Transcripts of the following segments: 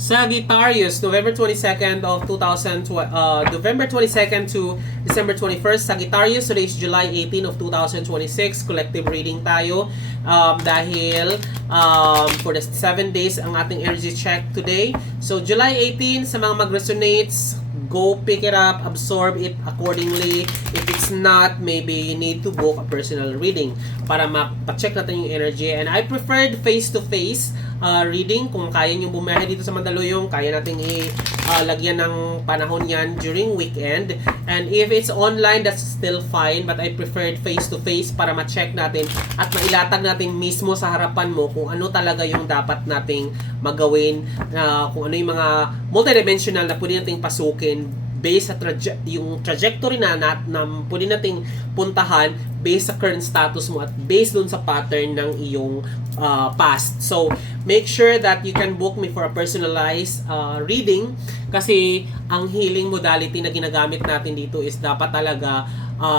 Sagittarius, November 22nd to December 21st. Sagittarius, today is July 18 of 2026. Collective reading tayo dahil for the 7 days ang ating energy check today. So July 18, sa mga mag-resonates, go pick it up, absorb it accordingly. If it's not, maybe you need to book a personal reading para ma-check natin yung energy. And I preferred face-to-face reading. Kung kaya nyo bumiyahe dito sa Mandaluyong, kaya natin lagyan ng panahon yan during weekend. And if it's online, that's still fine. But I preferred face-to-face para ma-check natin at mailatag natin mismo sa harapan mo kung ano talaga yung dapat nating magawin, kung ano yung mga multidimensional na pwede nating pasukin based sa yung trajectory na pwede nating puntahan based sa current status mo at based dun sa pattern ng iyong past. So, make sure that you can book me for a personalized reading kasi ang healing modality na ginagamit natin dito is dapat talaga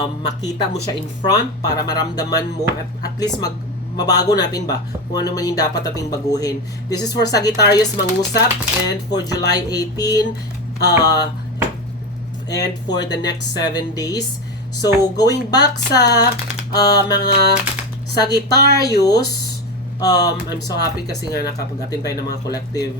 makita mo siya in front para maramdaman mo at least mabago natin ba kung ano man yung dapat nating baguhin. This is for Sagittarius mangusap and for July 18 and for the next 7 days. So, going back sa mga Sagittarius, I'm so happy kasi nga nakapag-attend tayo ng mga collective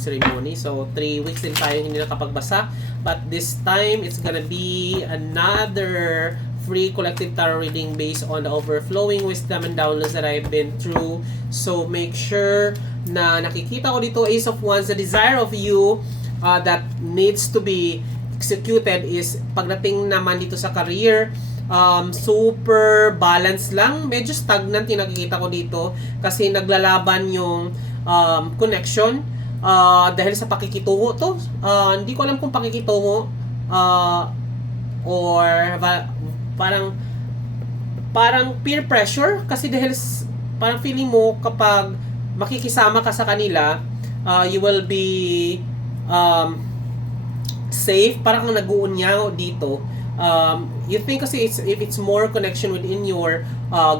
ceremony. So, 3 weeks din tayo hindi nakapagbasa. But this time, it's gonna be another free collective tarot reading based on the overflowing wisdom and downloads that I've been through. So, make sure na nakikita ko dito Ace of Wands, the desire of you that needs to be executed is pagdating naman dito sa career, super balance lang, medyo stagnant yung nakikita ko dito kasi naglalaban yung connection dahil sa pakikitungo to. Hindi ko alam kung pakikitungo or parang peer pressure kasi dahil parang feeling mo kapag makikisama ka sa kanila, you will be safe, parang nag-uunyaw dito. You think kasi if it's more connection within your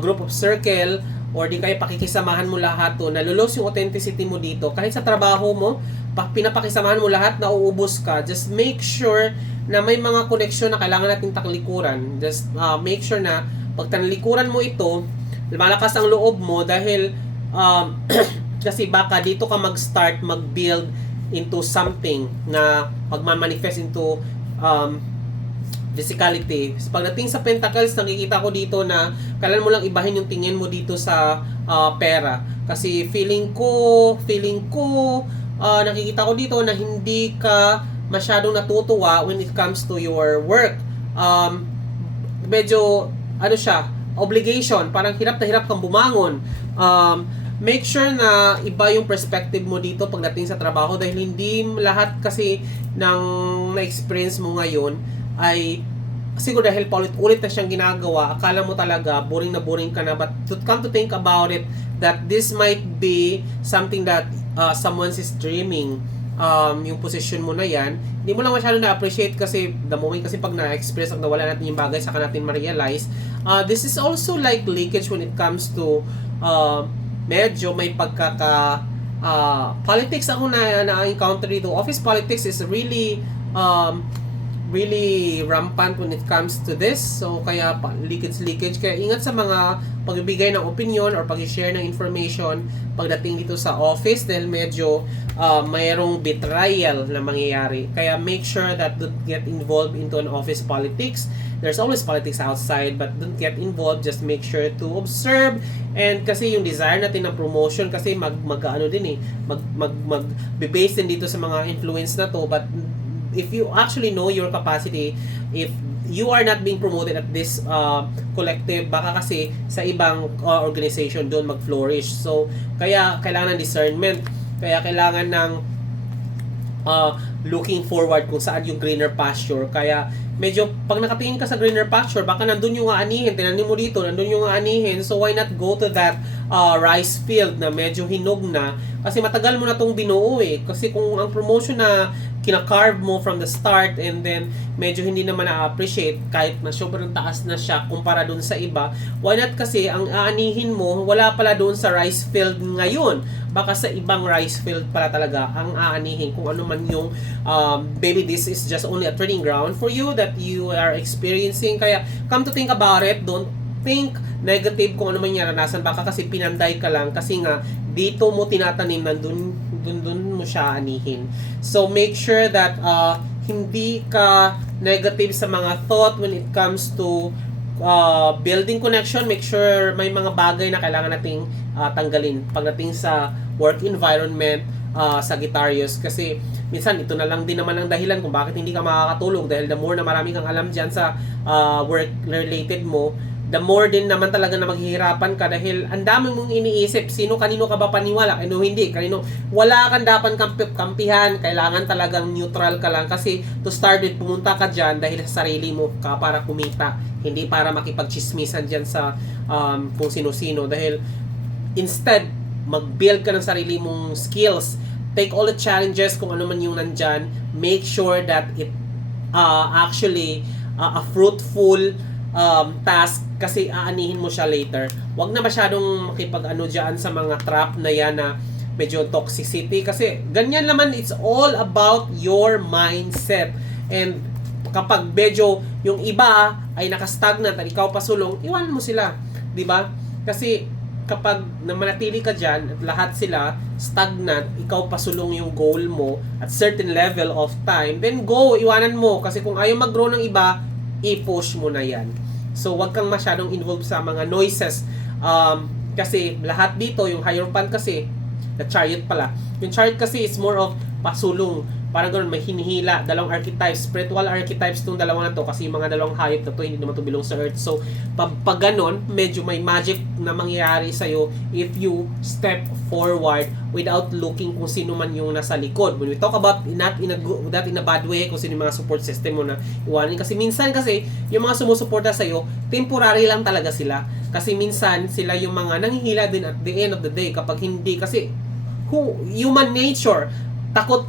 group of circle or di kaya pakikisamahan mo lahat to, nalulos yung authenticity mo dito. Kahit sa trabaho mo, pinapakisamahan mo lahat, nauubos ka. Just make sure na may mga connection na kailangan nating taklikuran. Just make sure na pag tanlikuran mo ito, malakas ang loob mo dahil kasi baka dito ka mag-start, mag-build into something na magmamanifest into physicality. Pagdating sa Pentacles, nakikita ko dito na kailangan mo lang ibahin yung tingin mo dito sa pera. Kasi feeling ko nakikita ko dito na hindi ka masyadong natutuwa when it comes to your work. Medyo obligation, parang hirap na hirap kang bumangon. Make sure na iba yung perspective mo dito pagdating sa trabaho dahil hindi lahat kasi ng na-experience mo ngayon ay siguro dahil paulit-ulit na siyang ginagawa, akala mo talaga boring ka na, but to come to think about it that this might be something that someone is dreaming. Yung position mo na yan, hindi mo lang masyado na-appreciate kasi the moment kasi pag na-express ang nawala natin yung bagay saka natin ma-realize. This is also like leakage when it comes to medyo may politics ako na-encounter dito. Office politics is really rampant when it comes to this. So, kaya leakage. Kaya ingat sa mga pagbibigay ng opinion or pag-share ng information pagdating dito sa office dahil medyo mayroong betrayal na mangyayari. Kaya make sure that don't get involved into an office politics. There's always politics outside, but don't get involved. Just make sure to observe. And kasi yung desire natin ng promotion kasi mag-base din dito sa mga influence na to. But if you actually know your capacity, if you are not being promoted at this collective, baka kasi sa ibang organization doon mag-flourish. So, kaya kailangan ng discernment. Kaya kailangan ng looking forward kung saan yung greener pasture. Kaya medyo pag nakatingin ka sa greener pasture, baka nandun yung aanihin, tinanim mo dito, nandun yung aanihin, so why not go to that rice field na medyo hinog na, kasi matagal mo na tong binuo eh. Kasi kung ang promotion na kina-carve mo from the start and then medyo hindi naman na-appreciate kahit na sobrang taas na siya kumpara dun sa iba, why not kasi ang aanihin mo wala pala dun sa rice field ngayon, baka sa ibang rice field pala talaga ang aanihin kung ano man yung maybe this is just only a training ground for you that you are experiencing. Kaya come to think about it, don't think negative kung ano man yung naranasan, baka kasi pinanday ka lang kasi nga dito mo tinatanim, dun mo siya anihin. So make sure that hindi ka negative sa mga thought when it comes to building connection. Make sure may mga bagay na kailangan nating tanggalin pagdating sa work environment Sagittarius, kasi minsan ito na lang din naman ang dahilan kung bakit hindi ka makakatulog, dahil the more na marami kang alam dyan sa work related mo, the more din naman talaga na maghihirapan ka, dahil ang dami mong iniisip, kanino ka ba paniwala, kanino hindi, kanino wala kang dapat kampihan. Kailangan talagang neutral ka lang, kasi to start with, pumunta ka dyan dahil sa sarili mo ka para kumita, hindi para makipagchismisan dyan sa kung sino-sino. Dahil instead, mag-build ka ng sarili mong skills, take all the challenges kung ano man yung nandyan, make sure that it actually a fruitful task, kasi aanihin mo siya later. Huwag na masyadong makipag-ano dyan sa mga trap na yan na medyo toxicity, kasi ganyan naman, it's all about your mindset. And kapag medyo yung iba ay nakastagnant at ikaw pasulong, iwanan mo sila, di ba? Kasi kapag namanatili ka dyan at lahat sila stagnant, ikaw pasulong yung goal mo at certain level of time, then go, iwanan mo. Kasi kung ayaw mag-grow ng iba, i-push mo na yan. So, wag kang masyadong involved sa mga noises. Kasi lahat dito, yung Hierophant kasi, the Chariot pala. Yung Chariot kasi is more of pasulong. Parang ganoon, may hinihila. Dalawang archetypes, spiritual archetypes tong dalawa na to. Kasi yung mga dalawang hayop na to, hindi naman to belong sa Earth. So, pag ganon, medyo may magic na mangyayari sa'yo if you step forward without looking kung sino man yung nasa likod. When we talk about not in a bad way, kung sino yung mga support system mo na iwanin. Kasi minsan kasi, yung mga sumusuporta sa'yo, temporary lang talaga sila. Kasi minsan, sila yung mga nanghihila din at the end of the day. Kapag hindi, kasi human nature, takot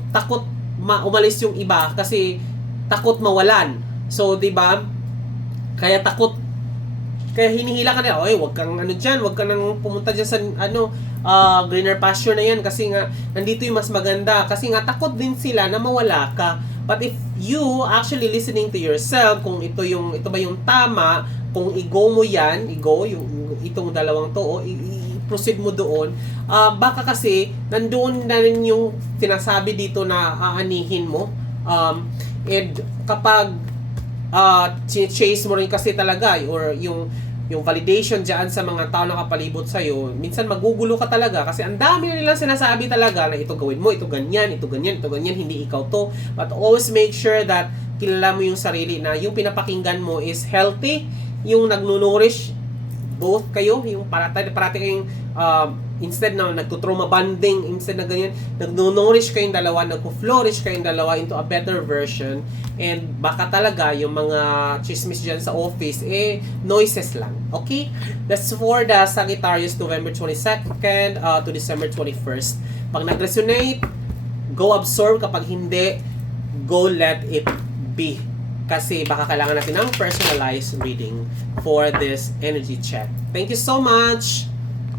umalis yung iba kasi takot mawalan. So, 'di ba? Kaya hinihila ka na, wag kang diyan, wag ka nang pumunta diyan sa greener pasture na 'yan kasi nga nandito yung mas maganda, kasi nga takot din sila na mawala ka. But if you actually listening to yourself, kung ito ba yung tama, kung i-go mo 'yan, yung itong dalawang to, proceed mo doon, baka kasi nandoon na rin yung sinasabi dito na aanihin mo, and kapag chase mo rin kasi talaga, or yung validation dyan sa mga tao na kapalibot sa'yo, minsan magugulo ka talaga kasi ang dami nilang sinasabi talaga na ito gawin mo, ito ganyan, hindi ikaw to. But always make sure that kilala mo yung sarili, na yung pinapakinggan mo is healthy, yung nagno-nourish both kayo, yung parati kayong instead na nagtutrauma bonding, instead na ganyan, nagno-nourish kayong dalawa, nagpo-flourish kayong dalawa into a better version. And baka talaga yung mga chismis dyan sa office, noises lang. Okay? That's for the Sagittarius, November 22nd to December 21st. Pag nag-resonate, go absorb. Kapag hindi, go let it be. Kasi baka kailangan natin ng personalized reading for this energy check. Thank you so much!